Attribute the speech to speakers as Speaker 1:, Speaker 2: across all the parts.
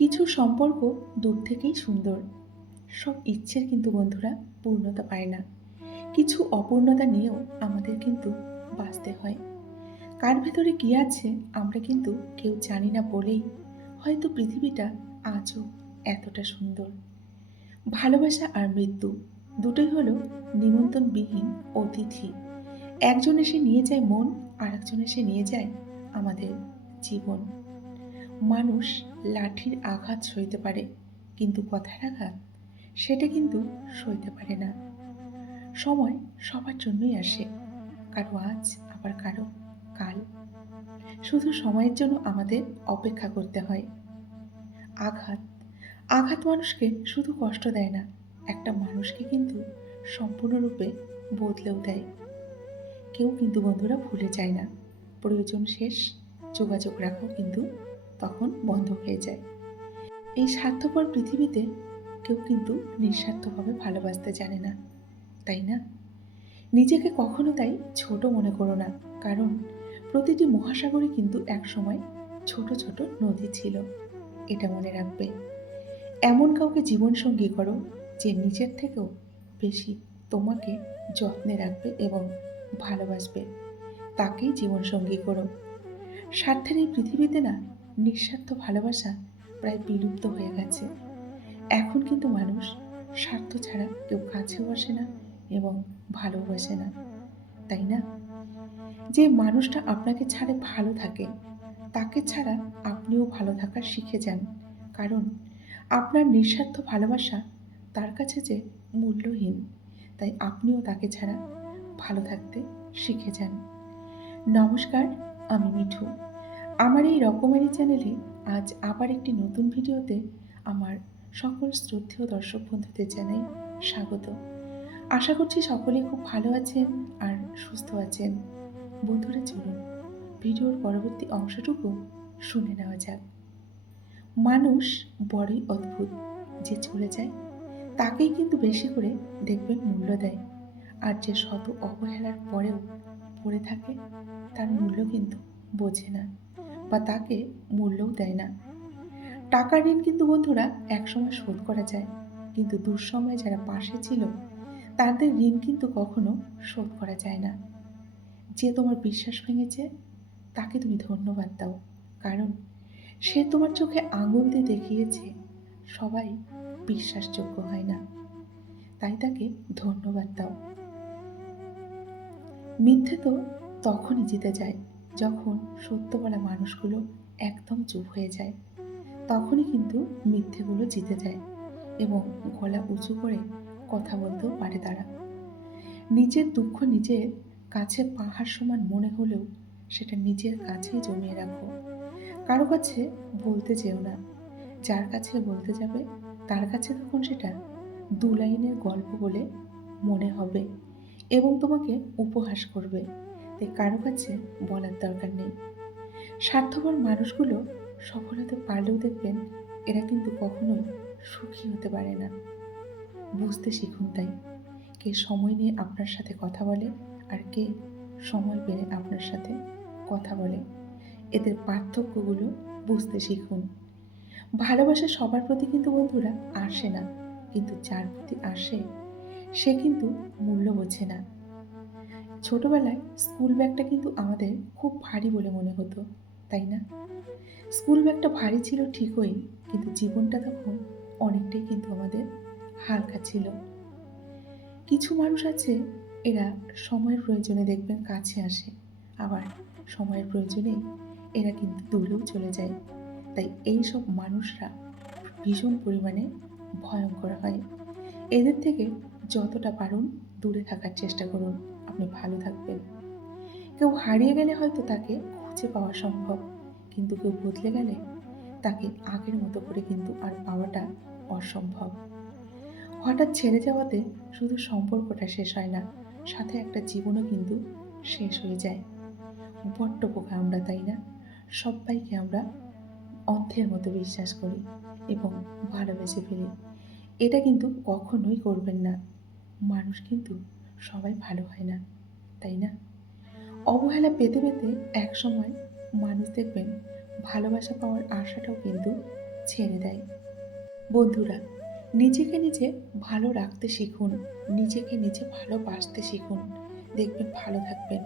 Speaker 1: কিছু সম্পর্ক দূর থেকেই সুন্দর। সব ইচ্ছের কিন্তু বন্ধুরা পূর্ণতা পায় না। কিছু অপূর্ণতা নিয়েও আমাদের কিন্তু বাঁচতে হয়। কার ভেতরে কী আছে আমরা কিন্তু কেউ জানি না বলেই হয়তো পৃথিবীটা আজও এতটা সুন্দর। ভালোবাসা আর মৃত্যু দুটোই হলো নিমন্ত্রণবিহীন অতিথি। একজন এসে নিয়ে যায় মন আর একজন এসে নিয়ে যায় আমাদের জীবন। মানুষ লাঠির আঘাত সইতে পারে, কিন্তু কথার আঘাত সেটা কিন্তু সইতে পারে না। সময় সবার জন্যই আসে, কারও আজ আবার কারও কাল। শুধু সময়ের জন্য আমাদের অপেক্ষা করতে হয়। আঘাত আঘাত মানুষকে শুধু কষ্ট দেয় না, একটা মানুষকে কিন্তু সম্পূর্ণরূপে বদলেও দেয়। কেউ কিন্তু বন্ধুরা ভুলে যায় না, প্রয়োজন শেষ, যোগাযোগ রাখো কিন্তু তখন বন্ধ হয়ে যায়। এই স্বার্থপর পৃথিবীতে কেউ কিন্তু নিঃস্বার্থভাবে ভালোবাসতে জানে না, তাই না? নিজেকে কখনো তাই ছোট মনে করো না, কারণ প্রতিটি মহাসাগরে কিন্তু একসময় ছোট ছোট নদী ছিল, এটা মনে রাখবে। এমন কাউকে জীবনসঙ্গী করো যে নিজের থেকেও বেশি তোমাকে যত্নে রাখবে এবং ভালোবাসবে, তাকেই জীবনসঙ্গী করো। স্বার্থের এই পৃথিবীতে না নিঃস্বার্থ ভালোবাসা প্রায় বিলুপ্ত হয়ে গেছে। এখন কিন্তু মানুষ স্বার্থ ছাড়া কেউ কাছেও আসে না এবং ভালোবাসে না। তাই না? যে মানুষটা আপনাকে ছাড়ে ভালো থাকে, তাকে ছাড়া আপনিও ভালো থাকার শিখে যান। কারণ আপনার নিঃস্বার্থ ভালোবাসা তার কাছে যে মূল্যহীন, তাই আপনিও তাকে ছাড়া ভালো থাকতে শিখে যান। নমস্কার, আমি মিঠু। আমার এই রকমারি চ্যানেলে আজ আবার একটি নতুন ভিডিওতে আমার সকল শ্রদ্ধেয় দর্শক বন্ধুদের জানাই স্বাগত। আশা করছি সকলেই খুব ভালো আছেন আর সুস্থ আছেন। বন্ধুরা, চলুন ভিডিওর পরবর্তী অংশটুকু শুনে নেওয়া যাক। মানুষ বড়ই অদ্ভুত, যে চলে যায় তাকেই কিন্তু বেশি করে দেখবেন মূল্য দেয় আর যে শত অবহেলার পরেও পড়ে থাকে তার মূল্য কিন্তু বোঝে না। বা তাকে মূল্যও দেয় না। টাকা ঋণ কিন্তু বন্ধুরা একসময় শোধ করা যায়। কিন্তু দুঃসময়ে যারা পাশে ছিল, তাদের ঋণ কিন্তু কখনো শোধ করা যায় না। যে তোমার বিশ্বাস ভেঙেছে, তাকে তুমি ধন্যবাদ দাও। কারণ সে তোমার চোখে আঙুল দিয়ে দেখিয়েছে, সবাই বিশ্বাসযোগ্য হয় না। তাই তাকে ধন্যবাদ দাও। মিথ্যে তো তখনই জিতে যায়। যখন সত্য বলা মানুষগুলো একদম চুপ হয়ে যায়, তখনই কিন্তু মিথ্যেগুলো জিতে যায় এবং গলা উঁচু করে কথা বলতেও পারে তারা। নিজের দুঃখ নিজের কাছে পাহাড় সমান মনে হলেও সেটা নিজের কাছেই জমিয়ে রাখো কারও কাছে বলতে যেও না, যার কাছে বলতে যাবে, তার কাছে তখন সেটা দু লাইনের গল্প বলে মনে হবে এবং তোমাকে উপহাস করবে। তাই কারও কাছে বলার দরকার নেই। স্বার্থপর মানুষগুলো সফল হতে পারলেও দেখবেন এরা কিন্তু কখনোই সুখী হতে পারে না। বুঝতে শিখুন তাই। কে সময় নিয়ে আপনার সাথে কথা বলে আর কে সময় পেলে আপনার সাথে কথা বলে। এদের পার্থক্যগুলো বুঝতে শিখুন। ভালোবাসা সবার প্রতি কিন্তু বন্ধুরা আসে না, কিন্তু যার প্রতি আসে সে কিন্তু মূল্য বোঝে না। ছোটবেলায় স্কুল ব্যাগটা কিন্তু আমাদের খুব ভারী বলে মনে হতো, তাই না? স্কুল ব্যাগটা ভারী ছিল ঠিকই, কিন্তু জীবনটা তখন অনেকটাই কিন্তু আমাদের হালকা ছিল। কিছু মানুষ আছে, এরা সময়ের প্রয়োজনে দেখবেন কাছে আসে, আবার সময়ের প্রয়োজনে এরা কিন্তু দূরেও চলে যায়। তাই এই সব মানুষরা ভীষণ পরিমাণে ভয়ঙ্কর হয়। এদের থেকে যতটা পারুন দূরে থাকার চেষ্টা করুন। আপনি ভালো থাকবেন। কেউ হারিয়ে গেলে হয়তো তাকে খুঁজে পাওয়া সম্ভব, কিন্তু কেউ বদলে গেলে তাকে আগের মতো করে কিন্তু আর পাওয়াটা অসম্ভব। হঠাৎ ছেড়ে যাওয়াতে শুধু সম্পর্কটা শেষ হয় না, সাথে একটা জীবনও কিন্তু শেষ হয়ে যায়। বড্ড পোকা আমরা, তাই না? সবাইকে আমরা অর্থের মতো বিশ্বাস করি এবং ভালোবেসে ফেলি। এটা কিন্তু কখনোই করবেন না। মানুষ কিন্তু সবাই ভালো হয় না, তাই না? অবহেলা পেতে পেতে এক সময় মানুষ দেখবেন ভালোবাসা পাওয়ার আশাটাও কিন্তু ছেড়ে দেয়। বন্ধুরা, নিজেকে নিজে ভালো রাখতে শিখুন, নিজেকে নিজে ভালোবাসতে শিখুন, দেখবেন ভালো থাকবেন।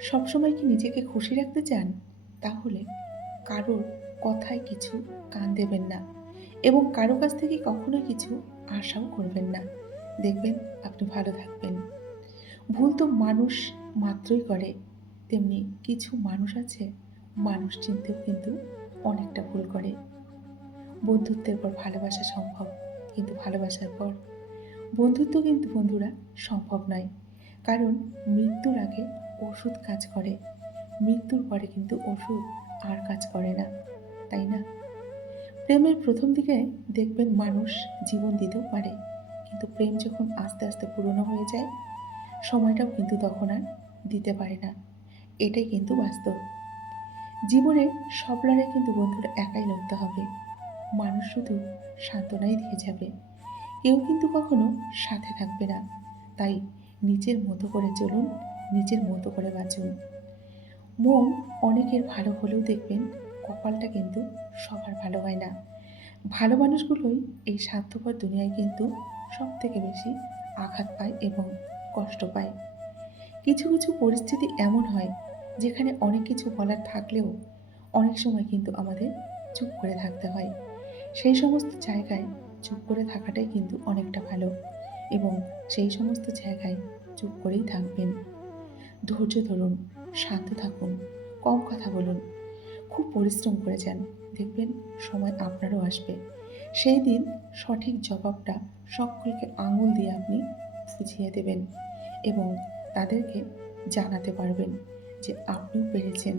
Speaker 1: সবসময় কি নিজেকে খুশি রাখতে চান? তাহলে কারোর কথায় কিছু কান দেবেন না এবং কারও কাছ থেকে কখনোই কিছু আশাও করবেন না। দেখবেন আপনি ভালো থাকবেন। ভুল তো মানুষ মাত্রই করে, তেমনি কিছু মানুষ আছে, মানুষ চিনতেও কিন্তু অনেকটা ভুল করে। বন্ধুত্বের পর ভালোবাসা সম্ভব, কিন্তু ভালোবাসার পর বন্ধুত্ব কিন্তু বন্ধুরা সম্ভব নয়। কারণ মৃত্যুর আগে ওষুধ কাজ করে, মৃত্যুর পরে কিন্তু ওষুধ আর কাজ করে না, তাই না? প্রেমের প্রথম দিকে দেখবেন মানুষ জীবন দিতেও পারে। কিন্তু প্রেম যখন আস্তে আস্তে পুরনো হয়ে যায়, সময়টাও কিন্তু তখন আর দিতে পারে না। এটাই কিন্তু বাস্তব। জীবনে সব লড়াই কিন্তু বন্ধুরা একাই লড়তে হবে। মানুষ শুধু সান্ত্বনাই দিয়ে যাবে। কেউ কিন্তু কখনো সাথে থাকবে না। তাই নিজের মতো করে চলুন, নিজের মতো করে বাঁচুন। মন অনেকের ভালো হলেও দেখবেন কপালটা কিন্তু সবার ভালো হয় না। ভালো মানুষগুলোই এই স্বার্থপর দুনিয়ায় কিন্তু সব থেকে বেশি আঘাত পায় এবং কষ্ট পায়। কিছু কিছু পরিস্থিতি এমন হয় যেখানে অনেক কিছু বলার থাকলেও অনেক সময় কিন্তু আমাদের চুপ করে থাকতে হয়। সেই সমস্ত জায়গায় চুপ করে থাকাটাই কিন্তু অনেকটা ভালো এবং সেই সমস্ত জায়গায় চুপ করেই থাকবেন। ধৈর্য ধরুন, শান্ত থাকুন, কম কথা বলুন, খুব পরিশ্রম করে যান দেখবেন সময় আপনারও আসবে। সেই দিন সঠিক জবাবটা সকলকে আঙুল দিয়ে আপনি বুঝিয়ে দেবেন এবং তাদেরকে জানাতে পারবেন যে আপনিও পেরেছেন।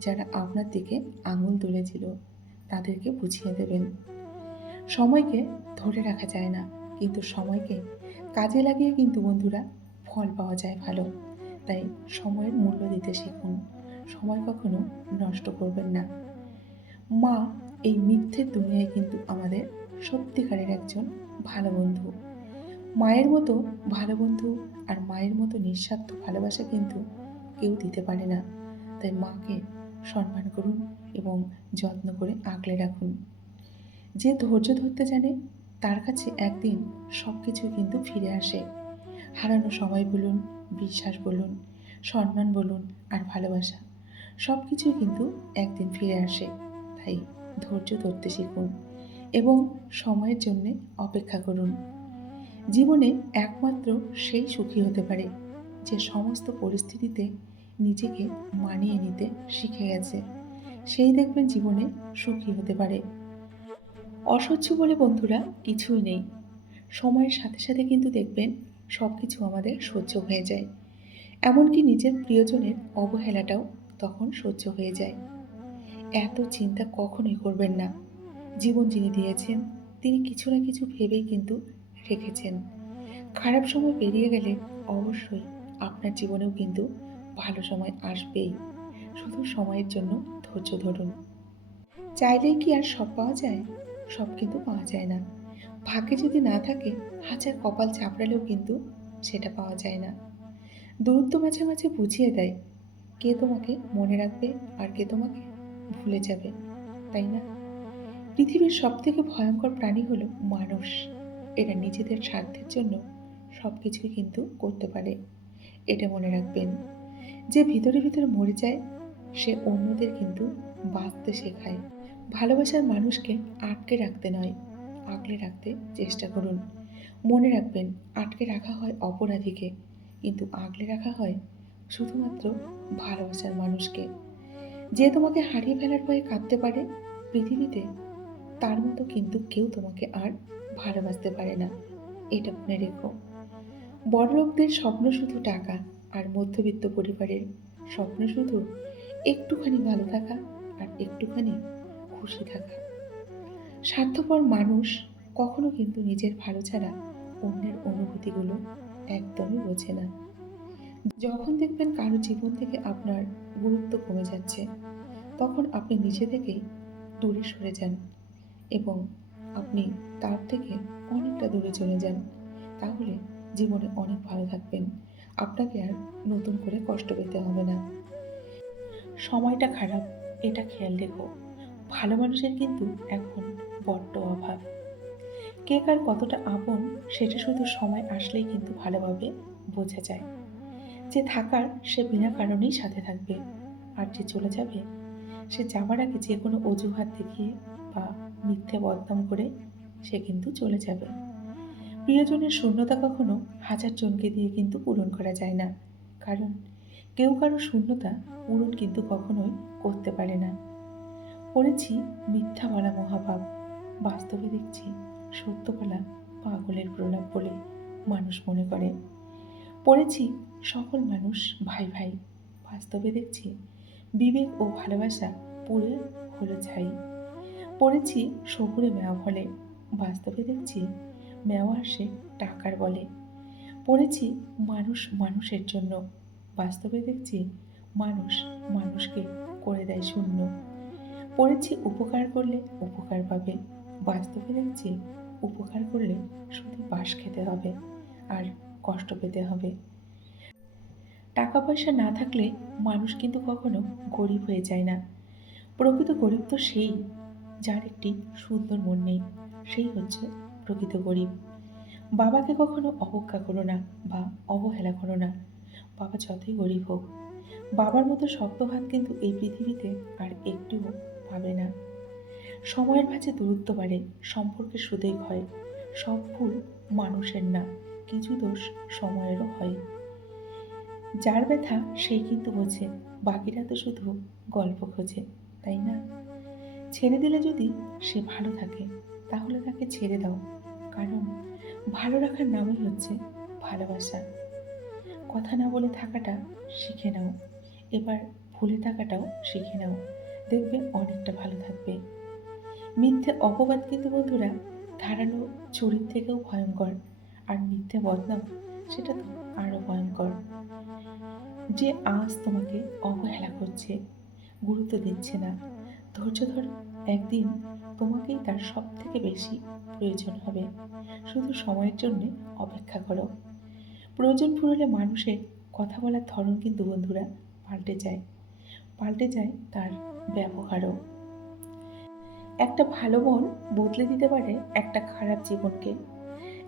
Speaker 1: যারা আপনার দিকে আঙুল তুলেছিল, তাদেরকে বুঝিয়ে দেবেন। সময়কে ধরে রাখা যায় না, কিন্তু সময়কে কাজে লাগিয়ে কিন্তু বন্ধুরা ফল পাওয়া যায় ভালো। তাই সময়ের মূল্য দিতে শিখুন। সময় কখনো নষ্ট করবেন না। মা এই মিথ্যের দুনিয়ায় কিন্তু আমাদের সত্যিকারের একজন ভালো বন্ধু। মায়ের মতো ভালো বন্ধু আর মায়ের মতো নিঃস্বার্থ ভালোবাসা কিন্তু কেউ দিতে পারে না। তাই মাকে সম্মান করুন এবং যত্ন করে আগলে রাখুন। যে ধৈর্য ধরতে জানে, তার কাছে একদিন সব কিছু কিন্তু ফিরে আসে। হারানো সময় বলুন, বিশ্বাস বলুন, সম্মান বলুন আর ভালোবাসা সব কিছুই কিন্তু একদিন ফিরে আসে। তাই ধৈর্য ধরতে শিখুন এবং সময়ের জন্যে অপেক্ষা করুন। জীবনে একমাত্র সেই সুখী হতে পারে যে সমস্ত পরিস্থিতিতে নিজেকে মানিয়ে নিতে শিখে গেছে। সেই দেখবেন জীবনে সুখী হতে পারে। অসহ্য বলে বন্ধুরা কিছুই নেই। সময়ের সাথে সাথে কিন্তু দেখবেন সব কিছু আমাদের সহ্য হয়ে যায়। এমনকি নিজের প্রিয়জনের অবহেলাটাও তখন সহ্য হয়ে যায়। এত চিন্তা কখনোই করবেন না। জীবন যিনি দিয়েছেন, তিনি কিছু না কিছু ভেবেই কিন্তু রেখেছেন। খারাপ সময় পেরিয়ে গেলে অবশ্যই আপনার জীবনেও কিন্তু ভালো সময় আসবেই। শুধু সময়ের জন্য ধৈর্য ধরুন। চাইলেই কি আর সব পাওয়া যায়? সব কিন্তু পাওয়া যায় না। ভাগ্যে যদি না থাকে, হাজার কপাল চাপড়ালেও কিন্তু সেটা পাওয়া যায় না। দূরত্ব মাঝে মাঝে বুঝিয়ে দেয়, কে তোমাকে মনে রাখবে আর কে তোমাকে ভুলে যাবে, তাই না? পৃথিবীর সব থেকে ভয়ঙ্কর প্রাণী হলো মানুষ। এরা নিজেদের স্বার্থের জন্য সব কিছুই কিন্তু করতে পারে। এটা মনে রাখবেন, যে ভিতরে ভিতরে মরে যায়, সে অন্যদের কিন্তু বাঁচতে শেখায়। ভালোবাসার মানুষকে আটকে রাখতে নয়, আগলে রাখতে চেষ্টা করুন। মনে রাখবেন, আটকে রাখা হয় অপরাধীকে, কিন্তু আগলে রাখা হয় শুধুমাত্র ভালোবাসার মানুষকে। যে তোমাকে হারিয়ে ফেলার ভয়ে কাঁদতে পারে, পৃথিবীতে তার মতো কিন্তু কেউ তোমাকে আর ভালোবাসতে পারে না। এটা মনে রেখো। বড়লোকদের স্বপ্ন শুধু টাকা আর মধ্যবিত্ত পরিবারের স্বপ্ন শুধু একটুখানি ভালো থাকা আর একটুখানি খুশি থাকা। স্বার্থপর মানুষ কখনো কিন্তু নিজের ভালো ছাড়া অন্যের অনুভূতিগুলো একদমই বোঝে না। যখন দেখবেন কারও জীবন থেকে আপনার গুরুত্ব কমে যাচ্ছে, তখন আপনি নিজে থেকেই দূরে সরে যান এবং আপনি তার থেকে অনেকটা দূরে চলে যান। তাহলে জীবনে অনেক ভালো থাকবেন। আপনাকে আর নতুন করে কষ্ট পেতে হবে না। সময়টা খারাপ, এটা খেয়াল রেখো। ভালো মানুষের কিন্তু এখন বড্ড অভাব। কে কার কতটা আপন, সেটা শুধু সময় আসলেই কিন্তু ভালোভাবে বোঝা যায়। যে থাকার সে বিনা কারণেই সাথে থাকবে আর যে চলে যাবে, সে যাওয়ার আগে যে কোনো অজুহাত দেখিয়ে বা মিথ্যে বদনাম করে সে কিন্তু চলে যাবে। প্রিয়জনের শূন্যতা কখনো হাজার জনকে দিয়ে কিন্তু পূরণ করা যায় না, কারণ কেউ কারও শূন্যতা পূরণ কিন্তু কখনোই করতে পারে না। পড়েছি মিথ্যা বলা মহাপাপ, বাস্তবে দেখছি সত্য বলা পাগলের প্রলাপ বলে মানুষ মনে করে। পড়েছি সকল মানুষ ভাই ভাই। বাস্তবে দেখছি বিবেক ও ভালোবাসা পুরে হলো ছাই। পড়েছি সবুরে মেয়া ফলে, বাস্তবে দেখছি মেওয়া আসে টাকার বলে। পড়েছি মানুষ মানুষের জন্য, বাস্তবে দেখছি মানুষ মানুষকে করে দেয় শূন্য। পড়েছি উপকার করলে উপকার পাবে, বাস্তবে দেখছি উপকার করলে শুধু বাস খেতে হবে। আর কষ্ট পেতে হবে। টাকা পয়সা না থাকলে মানুষ কিন্তু কখনো গরিব হয়ে যায় না। প্রকৃত গরিব তো সেই যার একটি সুন্দর মন নেই, সেই হচ্ছে প্রকৃত গরিব। বাবাকে কখনো অবজ্ঞা করো না বা অবহেলা করো না। বাবা যতই গরিব হোক, বাবার মতো শক্ত হাত কিন্তু এই পৃথিবীতে আর একটুও পাবে না। সময়ের মাঝে দূরত্ব বাড়ে, সম্পর্কের সুদেগ হয়, সব ভুল মানুষের না। কিছু দোষ সময়েরও হয়। যার ব্যথা সেই কিন্তু বোঝে, বাকিরা তো শুধু গল্প খোঁজে, তাই না? ছেড়ে দিলে যদি সে ভালো থাকে, তাহলে তাকে ছেড়ে দাও, কারণ ভালো রাখার নামই হচ্ছে ভালোবাসা। কথা না বলে থাকাটা শিখে নাও, এবার ভুলে থাকাটাও শিখে নাও, দেখবে অনেকটা ভালো থাকবে। মিথ্যে অপবাদ কিন্তু বন্ধুরা, ধারালো চুরির থেকেও ভয়ঙ্কর। মিথ্যে বদনাম, সেটা তো আরও ভয়ঙ্কর। যে আজ তোমাকে অবহেলা করছে, গুরুত্ব দিচ্ছে না, ধৈর্য ধর, একদিন তোমাকেই তার সব থেকে বেশি প্রয়োজন হবে। শুধু সময়ের জন্যে অপেক্ষা করো। প্রয়োজন ফুরলে মানুষের কথা বলার ধরন কিন্তু বন্ধুরা পাল্টে যায়। পাল্টে যায় তার ব্যবহারও। একটা ভালো মন বদলে দিতে পারে একটা খারাপ জীবনকে।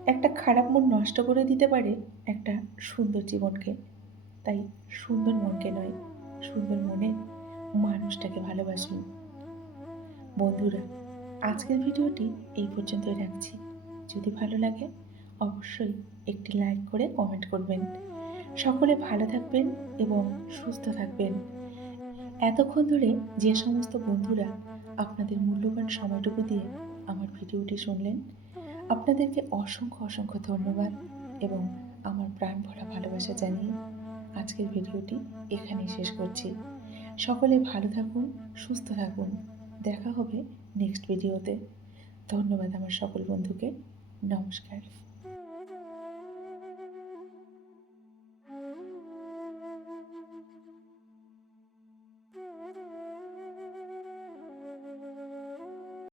Speaker 1: একটা খারাপ মন নষ্ট করে দিতে পারে একটা সুন্দর জীবনকে। তাই সুন্দর মনকে নয়, সুন্দর মনে মানুষটাকে ভালোবাসুন। বন্ধুরা, আজকের ভিডিওটি এই পর্যন্তই রাখছি। যদি ভালো লাগে, অবশ্যই একটি লাইক করে কমেন্ট করবেন। সকলে ভালো থাকবেন এবং সুস্থ থাকবেন। এতক্ষণ ধরে যে সমস্ত বন্ধুরা আপনাদের মূল্যবান সময়টুকু দিয়ে আমার ভিডিওটি শুনলেন আপনাদেরকে অসংখ্য অসংখ্য ধন্যবাদ এবং আমার প্রাণ ভরা ভালোবাসা জানিয়ে আজকের ভিডিওটি এখানেই শেষ করছি। সকলে ভালো থাকুন, সুস্থ থাকুন। দেখা হবে নেক্সট ভিডিওতে ধন্যবাদ আমার সকল বন্ধুকে। নমস্কার।